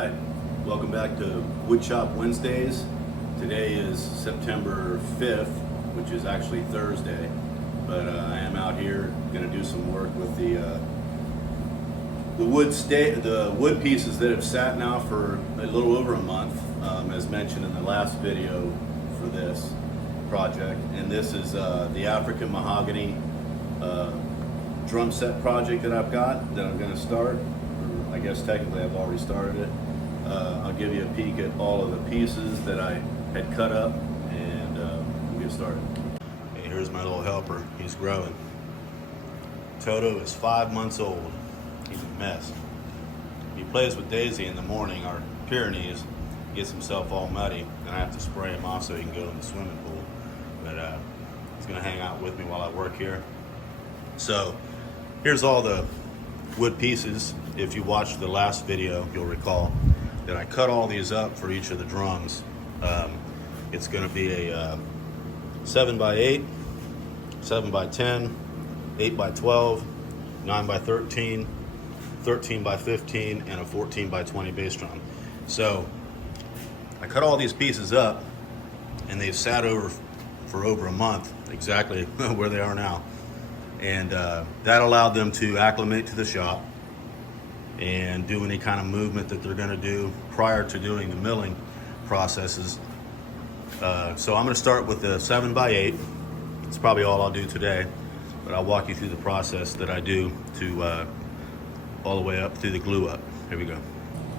Alright, welcome back to Woodshop Wednesdays. Today is September 5th, which is actually Thursday, but I am out here going to do some work with the wood pieces that have sat now for a little over a month, as mentioned in the last video for this project. And this is the African Mahogany drum set project that I've got that I'm going to start. I guess technically I've already started it. I'll give you a peek at all of the pieces that I had cut up, and we'll get started. Okay, here's my little helper. He's growing. Toto is 5 months old. He's a mess. He plays with Daisy in the morning, our Pyrenees. He gets himself all muddy, and I have to spray him off so he can go in the swimming pool. But he's gonna hang out with me while I work here. So here's all the wood pieces. If you watched the last video, you'll recall that I cut all these up for each of the drums. It's going to be a 7x8, 7x10, 8x12, 9x13, 13x15, and a 14x20 bass drum. So I cut all these pieces up, and they've sat for over a month, exactly where they are now. And that allowed them to acclimate to the shop and do any kind of movement that they're going to do prior to doing the milling processes. So I'm going to start with the 7x8. It's probably all I'll do today, but I'll walk you through the process that I do to all the way up through the glue up. Here we go.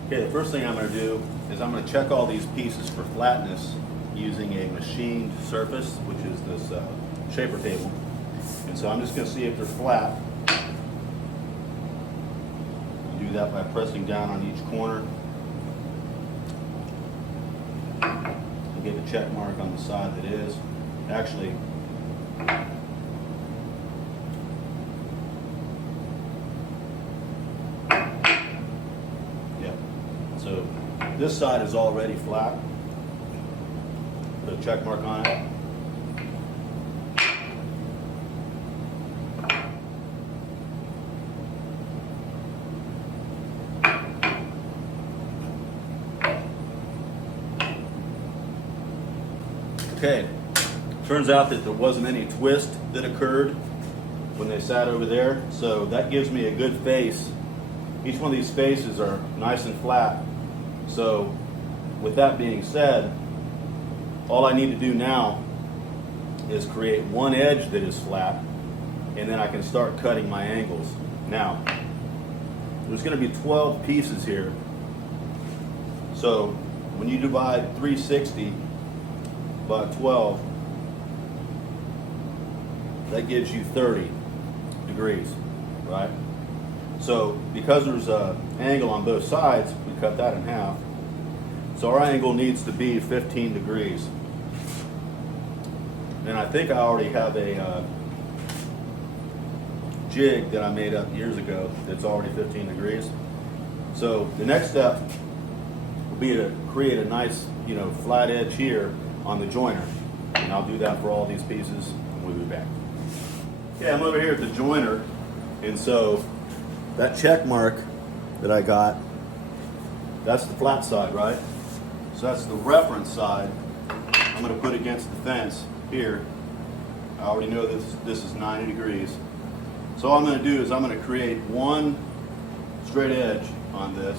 Okay, the first thing I'm going to do is I'm going to check all these pieces for flatness using a machined surface, which is this shaper table. And so I'm just going to see if they're flat. You do that by pressing down on each corner. I'll get a check mark on the side that is. Actually, yeah. So this side is already flat. Put a check mark on it. Okay, turns out that there wasn't any twist that occurred when they sat over there, so that gives me a good face. Each one of these faces are nice and flat. So with that being said, all I need to do now is create one edge that is flat, and then I can start cutting my angles. Now, there's going to be 12 pieces here, so when you divide 360 by 12, that gives you 30 degrees, right? So because there's an angle on both sides, we cut that in half. So our angle needs to be 15 degrees. And I think I already have a jig that I made up years ago that's already 15 degrees. So the next step will be to create a nice, flat edge here on the joiner, and I'll do that for all these pieces, and we'll be back. Okay, I'm over here at the joiner, and so that check mark that I got, that's the flat side, right? So that's the reference side. I'm going to put against the fence here. I already know this is 90 degrees. So all I'm going to do is I'm going to create one straight edge on this,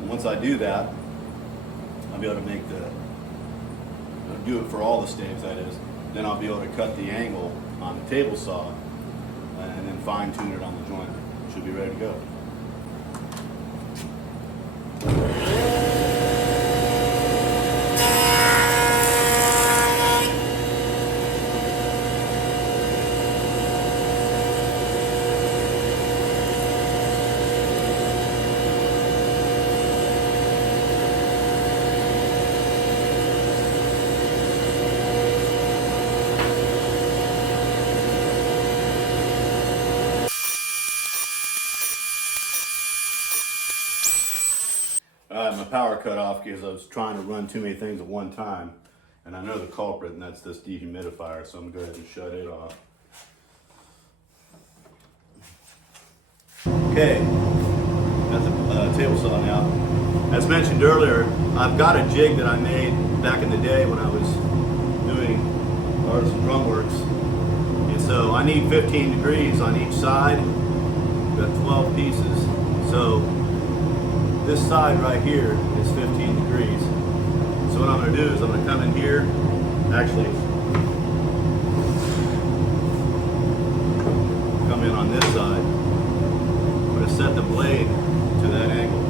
and once I do that, I'll be able to make do it for all the staves, that is. Then I'll be able to cut the angle on the table saw and then fine tune it on the joiner. Should be ready to go. My power cut off because I was trying to run too many things at one time, and I know the culprit, and that's this dehumidifier, so I'm going to go ahead and shut it off. Okay, got the table saw now. As mentioned earlier, I've got a jig that I made back in the day when I was doing artisan drum works. And so I need 15 degrees on each side. We've got 12 pieces. So this side right here is 15 degrees. So what I'm going to do is I'm going to come in here, actually come in on this side. I'm going to set the blade to that angle.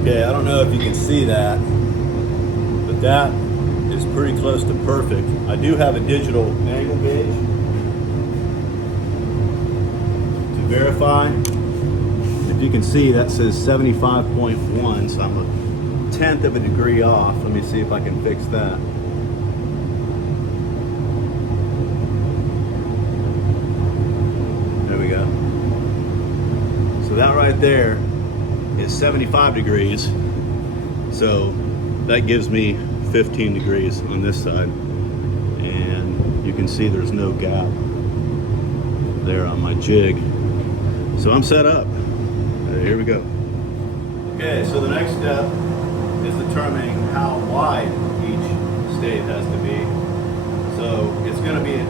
Okay, I don't know if you can see that, but that is pretty close to perfect. I do have a digital angle gauge to verify. If you can see, that says 75.1, so I'm a tenth of a degree off. Let me see if I can fix that. There we go. So that right there is 75 degrees, so that gives me 15 degrees on this side, and you can see there's no gap there on my jig. So I'm set up. Here we go. Okay, so the next step is determining how wide each stave has to be. So it's going to be an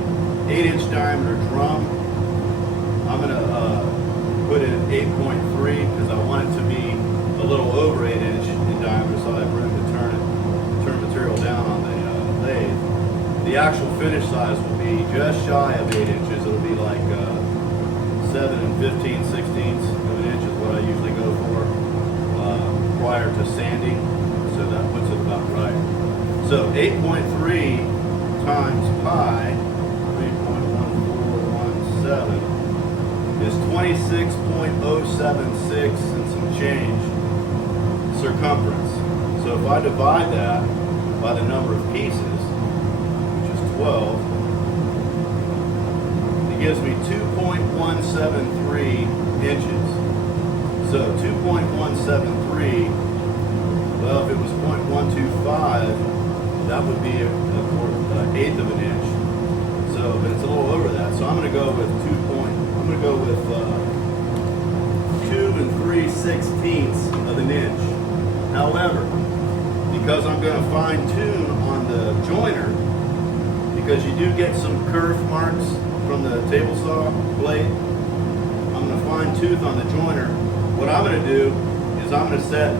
8-inch diameter drum. I'm going to put it at 8.3 because I want it to be a little over 8 inch in diameter, so I have room to turn material down on the lathe. The actual finish size will be just shy of 8 inches. It'll be like 7 15/16 of an inch is what I usually go for prior to sanding, so that puts it about right. So 8.3 times pi, 3.1417, is 26.076 and some change circumference. So if I divide that by the number of pieces, which is 12, it gives me 2.173 inches. So 2.173, well, if it was 0.125, that would be an eighth of an inch. So, but it's a little over that. So I'm going to go with 2 3/16 of an inch. However, because I'm going to fine tune on the joiner, because you do get some kerf marks from the table saw blade, I'm going to fine tooth on the joiner. What I'm going to do is I'm going to set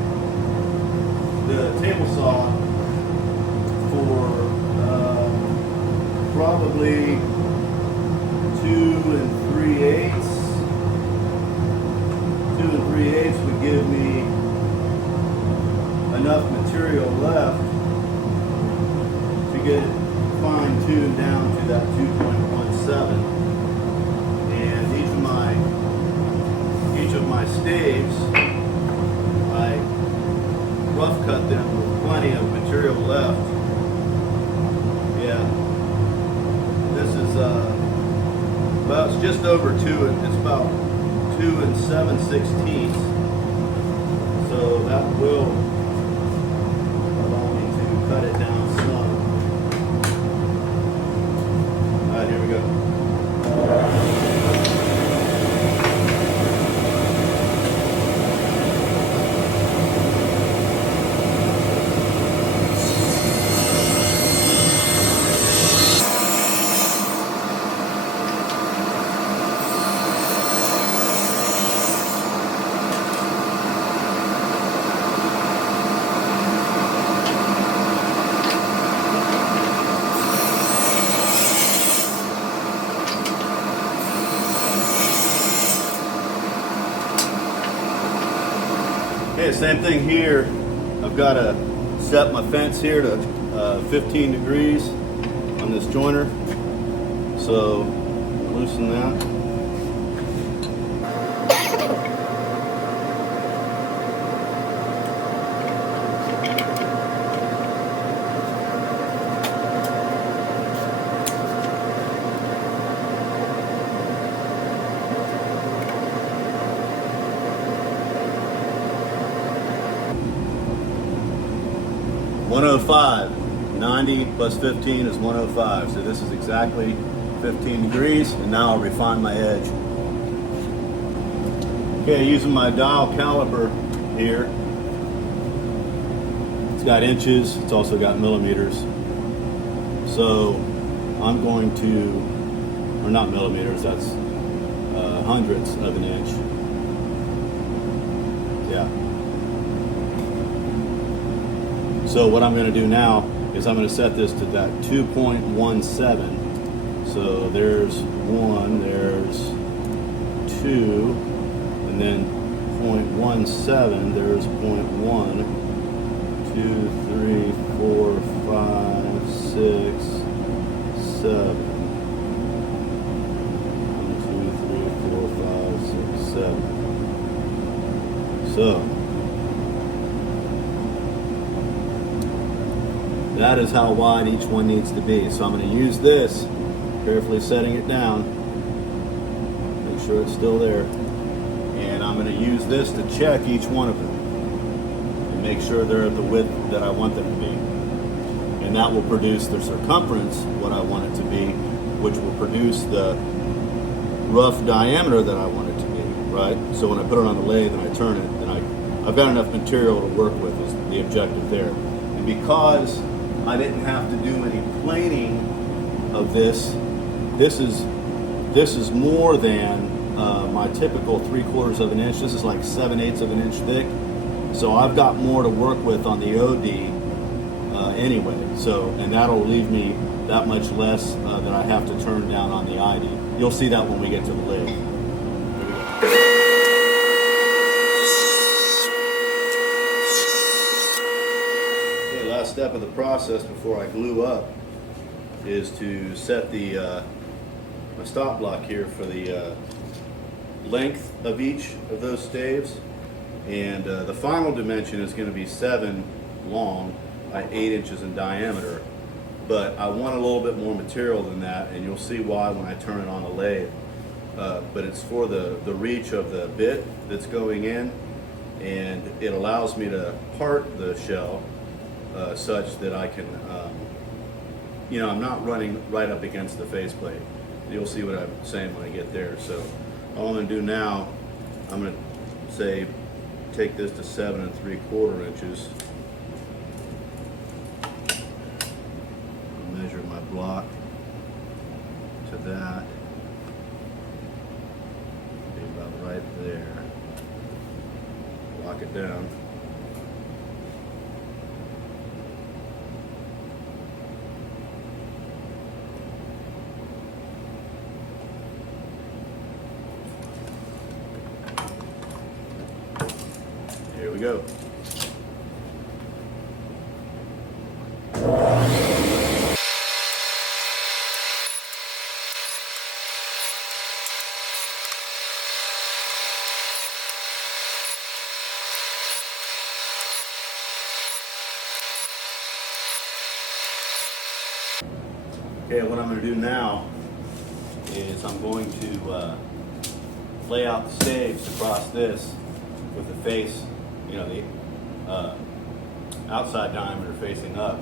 the table saw for probably 2 3/8. 2 3/8 would give me enough material left to get it fine-tuned down to that 2.17. And each of my staves, I rough cut them with plenty of material left. Yeah, this is well, it's just over 2. It's about 2 7/16. So that will allow me to cut it down some. All right, here we go. Okay, same thing here. I've got to set my fence here to 15 degrees on this joiner. So loosen that. 105. 90 plus 15 is 105. So this is exactly 15 degrees, and now I'll refine my edge. Okay, using my dial caliper here. It's got inches, it's also got millimeters. So I'm going to, or not millimeters, that's hundredths of an inch. Yeah. So what I'm going to do now is I'm going to set this to that 2.17. So there's 1, there's 2, and then 0.17, there's 0.1, 2, 3, 4, 5, 6, 7. 1, 2, 3, 4, 5, 6, 7. So that is how wide each one needs to be. So I'm going to use this, carefully setting it down, make sure it's still there, and I'm going to use this to check each one of them and make sure they're at the width that I want them to be. And that will produce the circumference, what I want it to be, which will produce the rough diameter that I want it to be, right? So when I put it on the lathe and I turn it, then I've got enough material to work with is the objective there. And because I didn't have to do any planing of this, this is more than my typical 3/4 of an inch. This is like 7/8 of an inch thick. So I've got more to work with on the OD anyway. So, and that'll leave me that much less that I have to turn down on the ID. You'll see that when we get to the lathe. Okay, last step of the process before I glue up is to set the my stop block here for the length of each of those staves, and the final dimension is going to be 7 long by 8 inches in diameter, but I want a little bit more material than that, and you'll see why when I turn it on the lathe. But it's for the reach of the bit that's going in, and it allows me to part the shell such that I can, you know, I'm not running right up against the faceplate. You'll see what I'm saying when I get there. So all I'm going to do now, I'm going to say take this to 7 3/4 inches. Measure my block to that. Be about right there. Lock it down. Here we go. Okay, what I'm going to do now is I'm going to lay out the staves across this with the face, you know, the outside diameter facing up,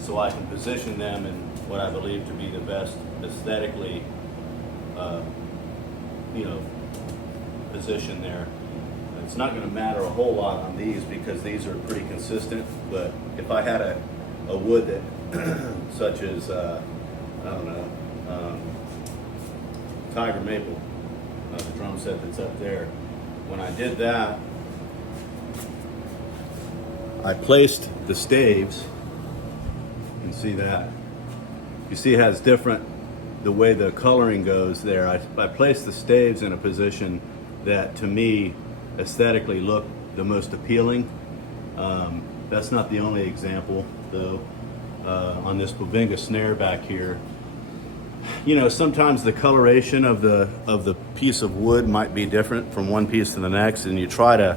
so I can position them in what I believe to be the best aesthetically, you know, position there. It's not going to matter a whole lot on these because these are pretty consistent, but if I had a wood that, such as, I don't know, tiger maple, the drum set that's up there, when I did that, I placed the staves. You can see that. You see it has different, the way the coloring goes there. I placed the staves in a position that to me aesthetically look the most appealing. That's not the only example though. On this Bovinga snare back here, you know, sometimes the coloration of the piece of wood might be different from one piece to the next, and you try to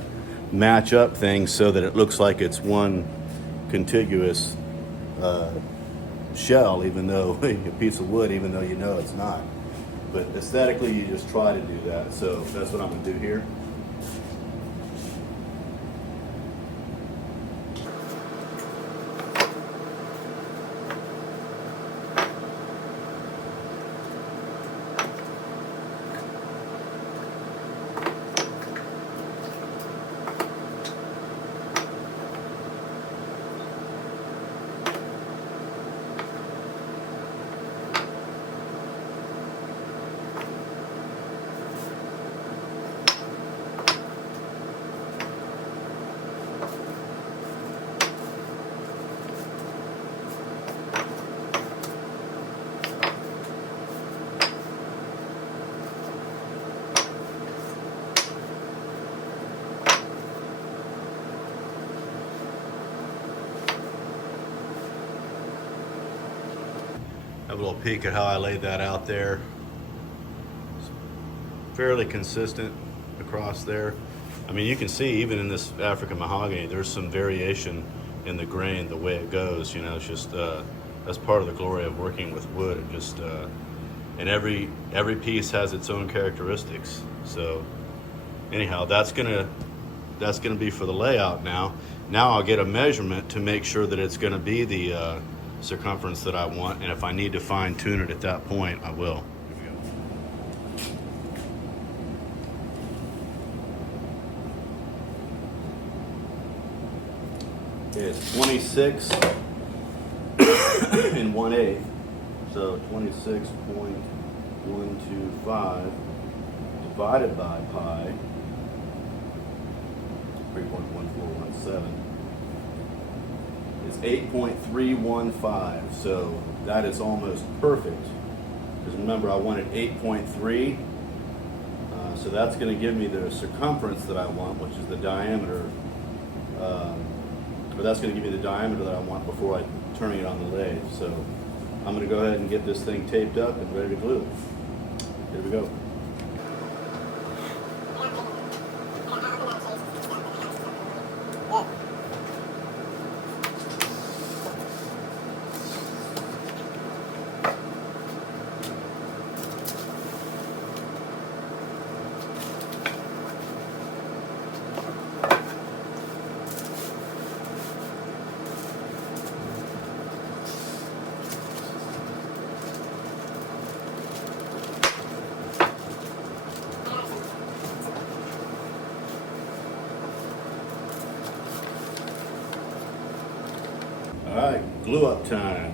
match up things so that it looks like it's one contiguous shell, even though a piece of wood, even though you know it's not. But aesthetically, you just try to do that. So that's what I'm going to do here. Have a little peek at how I laid that out there. It's fairly consistent across there. I mean, you can see even in this African mahogany, there's some variation in the grain, the way it goes. You know, it's just that's part of the glory of working with wood. It just and every piece has its own characteristics. So anyhow, that's gonna be for the layout now. Now I'll get a measurement to make sure that it's gonna be the circumference that I want, and if I need to fine tune it at that point, I will. Here we go. It's 26 and 1/8, so 26.125 divided by pi, 3.1417, is 8.315. So that is almost perfect. Because remember, I wanted 8.3. So that's going to give me the circumference that I want, which is the diameter. But that's going to give me the diameter that I want before I turn it on the lathe. So I'm going to go ahead and get this thing taped up and ready to glue. Here we go. All right, glue up time.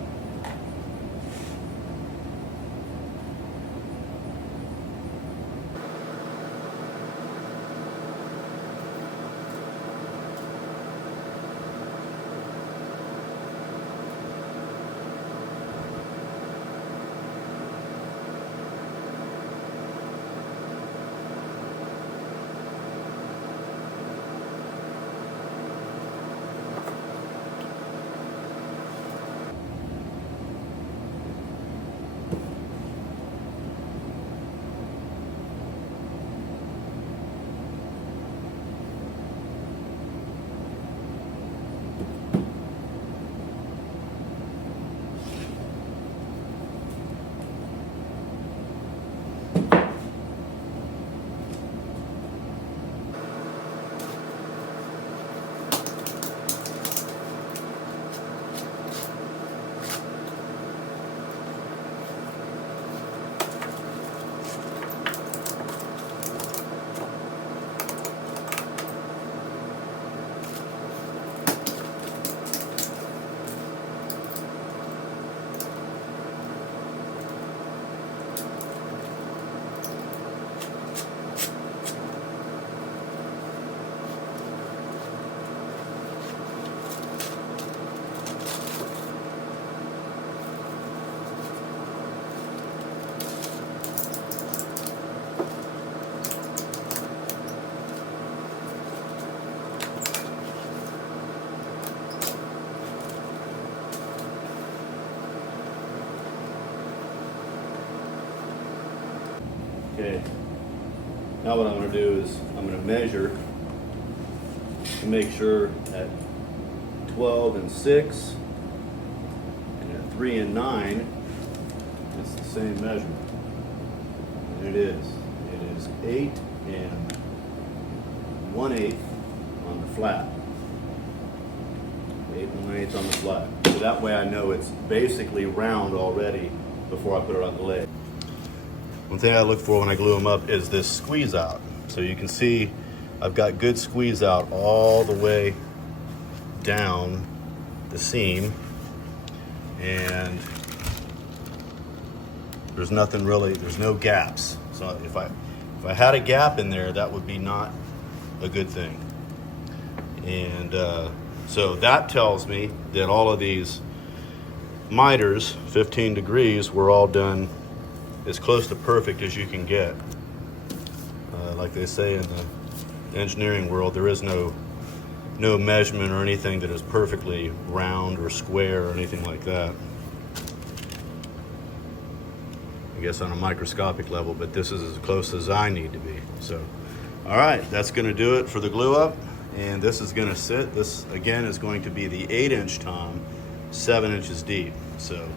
Okay, now what I'm going to do is I'm going to measure to make sure at 12 and 6 and at 3 and 9 it's the same measurement. And it is. It is 8 and 1/8 on the flat. 8 and 1/8 on the flat. So that way I know it's basically round already before I put it on the lathe. One thing I look for when I glue them up is this squeeze out. So you can see I've got good squeeze out all the way down the seam, and there's nothing really, there's no gaps. So if I had a gap in there, that would be not a good thing. And so that tells me that all of these miters, 15 degrees, were all done as close to perfect as you can get. Like they say in the engineering world, there is no measurement or anything that is perfectly round or square or anything like that. I guess on a microscopic level, but this is as close as I need to be. So, all right, that's gonna do it for the glue up. And this is gonna sit, this again is going to be the 8-inch tom, 7 inches deep. So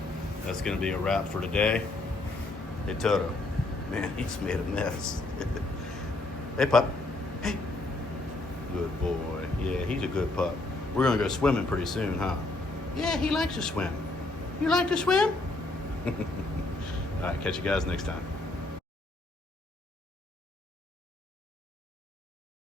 that's gonna be a wrap for today. Hey Toto, man, he's made a mess. Hey pup, hey. Good boy, yeah, he's a good pup. We're gonna go swimming pretty soon, huh? Yeah, he likes to swim. You like to swim? All right, catch you guys next time.